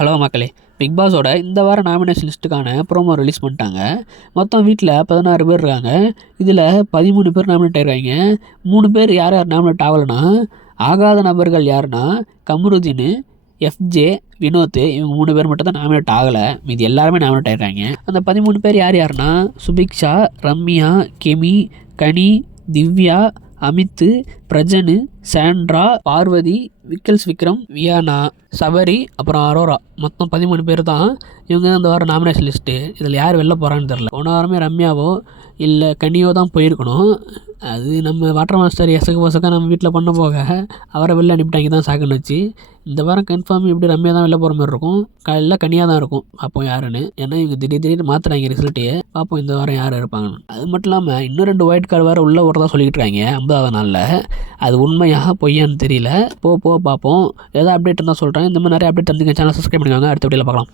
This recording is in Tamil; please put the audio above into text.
ஹலோ மக்களே பிக் பாஸோட இந்த வார நாமினேஷன் லிஸ்ட்டுக்கான ப்ரோமோ ரிலீஸ் பண்ணிட்டாங்க. மொத்தம் வீட்டில் பதினாறு பேர் இருக்காங்க. இதில் பதிமூணு பேர் நாமினேட் ஆயிருக்காங்க. மூணு பேர் யார் யார் நாமினேட் ஆகலைன்னா ஆகாத நபர்கள் யாருன்னா கமருதீன் எஃப்ஜே வினோத் இவங்க மூணு பேர் மட்டும் தான் நாமினேட் ஆகலை. மீதி எல்லாருமே நாமினேட் ஆயிருக்காங்க. அந்த பதிமூணு பேர் யார் யாருன்னா சுபிக்ஷா ரம்யா கெமி கனி திவ்யா அமித்து பிரஜனு சாண்ட்ரா பார்வதி விக்கல்ஸ் விக்ரம் வியானா சபரி அப்புறம் அரோரா. மொத்தம் பதிமூணு பேர் தான். இவங்க தான் இந்த வாரம் நாமினேஷன் லிஸ்ட்டு இதில் யார் வெளில போகிறான்னு தெரில போன வாரமே ரம்யாவோ இல்லை கனியோ தான் போயிருக்கணும். அது நம்ம வாட்டர் மாஸ்டர் எசக்க பசக்க நம்ம வீட்டில் பண்ண போக அவரை வெளில அனுப்பிட்டாங்க தான் சாக்குன்னு வச்சு இந்த வாரம் கன்ஃபார்ம் இப்படி ரம்யா தான் வெளில போகிற மாதிரி இருக்கும்? காலையில் கனியாக தான் இருக்கும். அப்போ யாருன்னு. ஏன்னா இவங்க திடீர் திடீர்னு மாற்றுறாங்க ரிசல்ட்டையே பார்ப்போம் இந்த வாரம் யார் இருப்பாங்கன்னு. அது மட்டும் இல்லாமல் இன்னும் ரெண்டு ஒயிட் கார்டு வேறு உள்ளே வரதா சொல்லிக்கிட்டு இருக்காங்க ஐம்பதாவது நாளில். அது உண்மையாக பொய்யான்னு தெரியல. போ போ பார்ப்போம் ஏதாவது அப்டேட் இருந்தால் சொல்கிறேன் இந்த மாதிரி நிறைய அப்டேட் தந்துங்க. சேனல் சப்ஸ்கிரைப் பண்ணிக்கோங்க. அடுத்த வீடியோவில் பார்க்கலாம்.